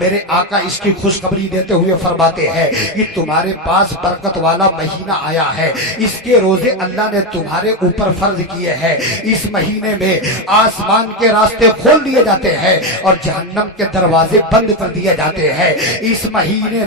میرے آقا اس کی خوشخبری دیتے ہوئے فرماتے ہیں کہ تمہارے پاس برکت والا مہینہ آیا ہے، اس کے روزے اللہ نے تمہارے اوپر فرض کیے ہیں۔ اس مہینے میں آسمان کے راستے کھول دیے جاتے ہیں اور جہنم کے دروازے بند کر دیے جاتے ہیں۔ اس مہینے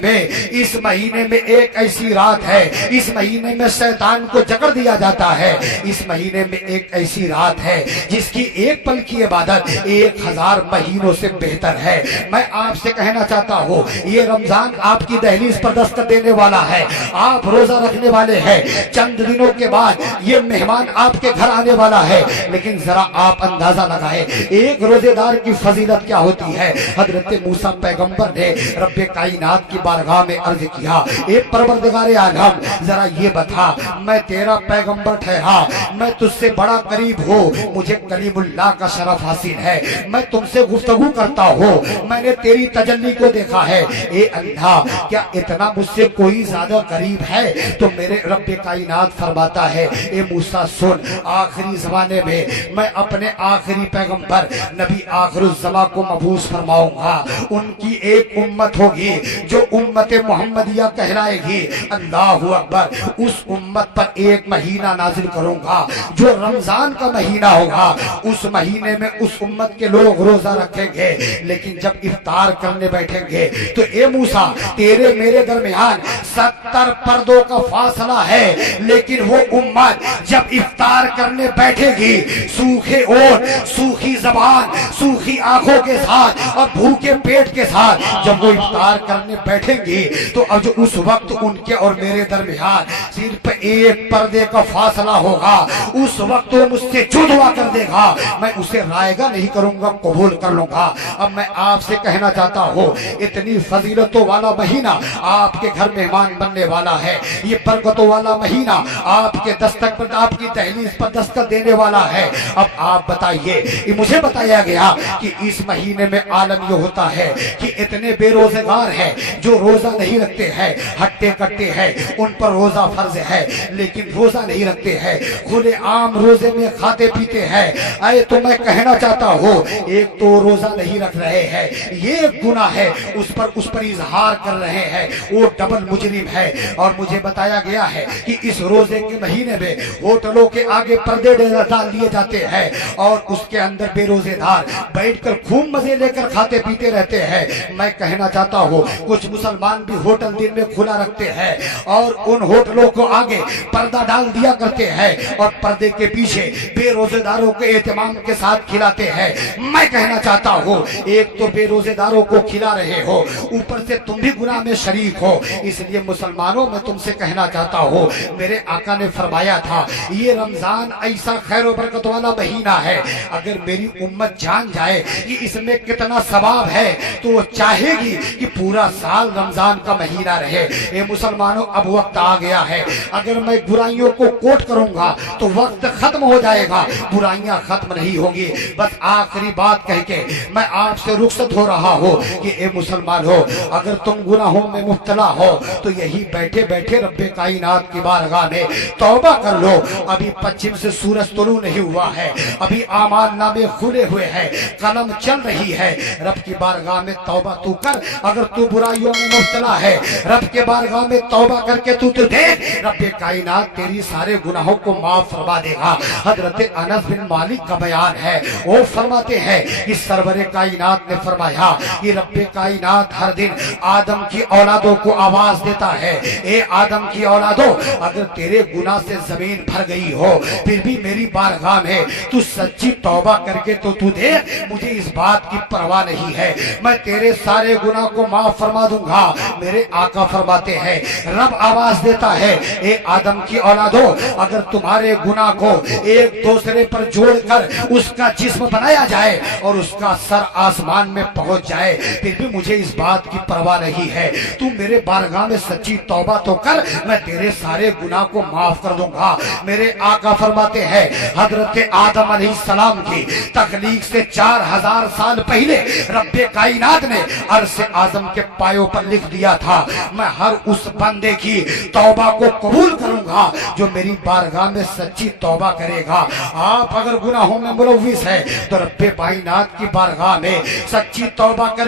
میں ایک ایسی رات ہے، اس مہینے میں شیطان کو جکڑ دیا جاتا ہے۔ اس مہینے میں ایک ایسی رات ہے جس کی ایک پل کی عبادت 1000 مہینوں سے بہتر ہے۔ میں آپ سے کہنا چاہتا ہوں یہ رمضان آپ کی دہلیز پر دستک دینے والا ہے، آپ روزہ رکھنے والے ہیں، چند دنوں کے بعد یہ مہمان آپ کے گھر آنے والا ہے، لیکن ذرا آپ اندازہ لگائیں ایک روزے دار کی فضیلت کیا ہوتی ہے۔ حضرت موسیٰ پیغمبر نے رب کائنات کی بارگاہ میں عرض کیا، اے پروردگار عالم ذرا یہ بتا، میں تیرا پیغمبر ٹھہرا، میں تجھ سے بڑا قریب ہوں، مجھے کلیم اللہ کا شرف حاصل ہے، میں تم سے گفتگو کرتا ہوں، میں نے تیری تجلی کو دیکھا ہے، اے اللہ کیا اتنا مجھ سے کوئی زیادہ قریب ہے؟ تو میرے رب کائنات فرماتا ہے، اے موسیٰ سن، آخری زمانے میں میں اپنے آخری پیغمبر نبی آخر الزمان کو مبعوث فرماؤں گا، ان کی ایک امت ہوگی جو امت محمدیہ کہلائے گی، اللہ اکبر، اس امت پر ایک مہینہ نازل کروں گا جو رمضان کا مہینہ ہوگا، اس مہینے میں اس امت کے لوگ روزہ رکھیں گے، لیکن جب افطار کرنے بیٹھیں گے تو اے موسیٰ تیرے میرے درمیان 70 پردوں کا فاصلہ ہے، لیکن وہ امت جب افطار کرنے بیٹھے گی سوکھے اور سوکھی زبان سوکھی آنکھوں کے ساتھ اور بھوکے پیٹ کے ساتھ جب وہ افطار کرنے بیٹھیں گی تو اب جو اس وقت ان کے اور میرے درمیان صرف ایک پردے کا فاصلہ ہوگا، اس وقت وہ مجھ سے جو دعا کر دے گا میں اسے رائے گا نہیں کروں گا، قبول کر لوں گا۔ اب میں آپ سے کہنا چاہتا ہوں اتنی فضیلتوں والا مہینہ آپ کے گھر مہمان بننے والا ہے، یہ برکتوں والا مہینہ آپ کے دستک پر آپ کی دہلیز پر دستک دینے والا ہے۔ اب آپ بتائیے، مجھے بتایا گیا کہ اس مہینے میں عالم یہ ہوتا ہے کہ اتنے بے روزگار ہیں جو روزہ نہیں رکھتے ہیں، ہٹے کٹے ہیں، ان پر روزہ فرض ہے لیکن روزہ نہیں رکھتے ہیں، کھلے عام روزے میں کھاتے پیتے ہیں۔ اے تو میں کہنا چاہتا ہوں ایک تو روزہ نہیں رکھ رہے ہیں، یہ گناہ ہے، اس پر اظہار کر رہے ہیں، وہ ڈبل مجرم ہے۔ اور مجھے بتایا گیا ہے کہ اس روزے کے مہینے میں ہوٹلوں کے آگے پردے ڈال دیے جاتے ہیں اور اس کے اندر بے روزے دار بیٹھ کر خوب مزے لے کر کھاتے پیتے رہتے ہیں۔ میں کہنا چاہتا ہوں کچھ مسلمان بھی ہوٹل دن میں کھلا رکھتے ہیں اور ان ہوٹلوں کو آگے پردہ ڈال دیا کرتے ہیں اور پردے کے پیچھے بے روزے داروں کے اہتمام کے ساتھ کھلاتے ہیں۔ میں کہنا چاہتا ہوں ایک تو بے روزے داروں کو کھلا رہے ہو، اوپر سے تم بھی گناہ میں شریک ہو، اس لیے مسلمانوں میں تم سے کہنا چاہتا ہوں میرے آقا نے فرمایا تھا یہ رمضان ایسا خیر و برکت والا مہینہ ہے، اگر میری امت جان جائے کہ اس میں کتنا ثواب ہے تو وہ چاہے گی کہ پورا سال رمضان کا مہینہ رہے۔ اے مسلمانوں اب وقت آ گیا ہے، اگر میں برائیوں کو کوٹ کروں گا تو وقت ختم ہو جائے گا، برائیاں ختم نہیں ہوگی۔ بس آخری بات کہہ کے میں آپ سے رخصت ہو رہا ہوں کہ اے مسلمانوں اگر تم گناہوں میں مبتلا ہو تو یہی بیٹھے بیٹھے رب کائنات کی بارگاہ میں توبہ کر لو۔ ابھی پچھم سے سورج طلوع نہیں ہوا ہے، ابھی اعمال نامے کھلے ہوئے ہیں، قلم چل رہی ہے، رب کی بارگاہ میں توبہ تو کر۔ اگر تو برائیوں میں مبتلا ہے رب کے بارگاہ میں توبہ کر کے تو دیکھ رب کائنات تیری سارے گناہوں کو معاف فرما دے گا۔ حضرت انس بن مالک کا بیان ہے، وہ فرماتے ہیں کہ سرور کائنات نے فرمایا کہ رب کائنات ہر دن آدم کی اولادوں کو آواز دیتا ہے، اے آدم کی اولادوں اگر تیرے گناہ سے زمین بھر گئی ہو پھر بھی میری بارگاہ میں تو سچی توبہ کر کے تو دیکھ، مجھے اس بات کی پرواہ نہیں ہے، میں تیرے سارے گناہ کو معاف فرما دوں گا۔ میرے آقا فرماتے ہیں رب آواز دیتا ہے، اے آدم کی اولادوں اگر تمہارے گناہ کو ایک دوسرے پر جوڑ کر اس کا جسم بنایا جائے اور اس کا سر آسمان میں پہنچ جائے پھر بھی مجھے اس بات کی پرواہ نہیں ہے، تو میرے بارگاہ میں سچی توبہ تو کر، میں تیرے سارے گناہ کو معاف کر دوں گا۔ میرے آقا فرماتے ہیں حضرت آدم علیہ السلام کی تخلیق سے 4000 سال پہلے رب کائنات نے عرش اعظم کے پایوں پر لکھ دیا تھا میں ہر اس بندے کی توبہ کو قبول کروں گا جو میری بارگاہ میں سچی توبہ کرے گا۔ آپ اگر گناہوں میں ملوث ہے تو رب کائنات کی بارگاہ میں سچی توبہ کر